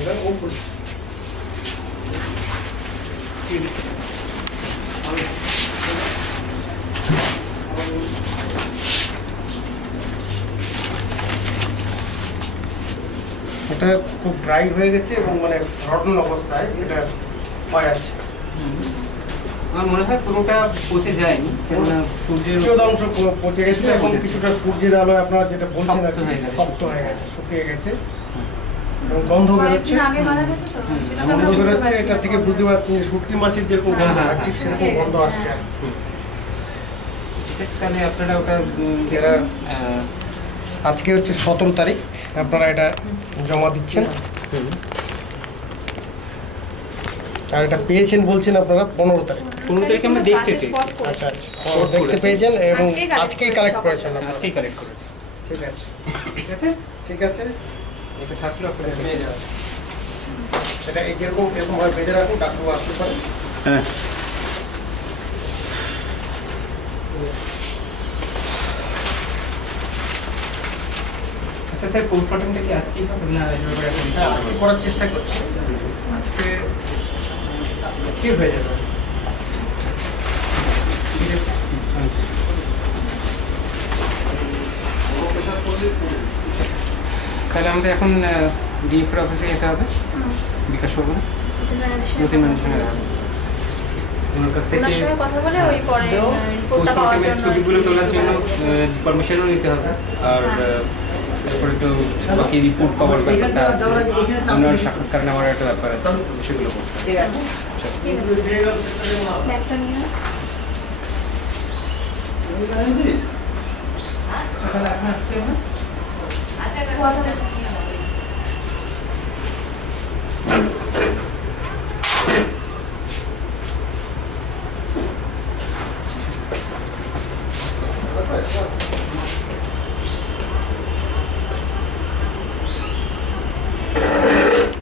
এটা খুব ড্রাই হয়ে গেছে এবং মানে রটন অবস্থায় এটা পাওয়া যাচ্ছে। আমার মনে হয় পুরোটা পচে যায়নি, কেননা সূর্যের কিছু অংশ পচে গেছে এবং কিছুটা সূর্যের আলোয় আপনারা যেটা বলছেন আর কি শক্ত হয়ে গেছে, শুকিয়ে গেছে এবং গন্ধ বেরোচ্ছে। গন্ধ বেরোচ্ছে, এটা থেকে বুঝতে পারছেন যে শুটকি মাছের যেরকম গন্ধ হয় ঠিক সেরকম গন্ধ আসছে আর কি। তাহলে আপনারা ওটা এরা আজকে হচ্ছে 17 তারিখ, আপনারা এটা জমা দিচ্ছেন। আর এটা পেয়েছেন বলছেন আপনারা 15 তারিখ। 15 তারিখে আমরা দেখতে পেয়েছি। আচ্ছা আচ্ছা, দেখতে পেয়েছেন এবং আজকেই কালেক্ট করেছেন আপনারা। আজকেই কালেক্ট করেছি। ঠিক আছে, ঠিক আছে, ঠিক আছে, এটা থাকলো আপনাদের পেয়ে যাবেন। এটা এই যেরকম এরকম ভাবে বেঁধে রাখুন, ডাক্তারবাবু আসতে পারেন। হ্যাঁ। আচ্ছা স্যার, পোস্টমর্টমটা কি আজকেই হবে না আজকে করার চেষ্টা করছি, আজকে আজকেই হয়ে যাবে। ঠিক আছে, তাহলে আমাদের এখন ডিএফ অফিসে যেতে হবে, বিকাশ বাবু প্রতিমানের ওনার কাছ থেকে কথা বলে ওই পরে রিপোর্টটা পাওয়ার জন্য ছবিগুলো তোলার জন্য পারমিশনও নিতে হবে। আর তারপরে তো বাকি রিপোর্ট পাওয়ার ব্যাপারটা আছে, আপনার সাক্ষাৎকার নেওয়ার একটা ব্যাপার আছে, সেগুলো করতে হবে। ঠিক আছে, ব্যাগটা নিয়ে তাহলে এখন আসছে না? আচ্ছা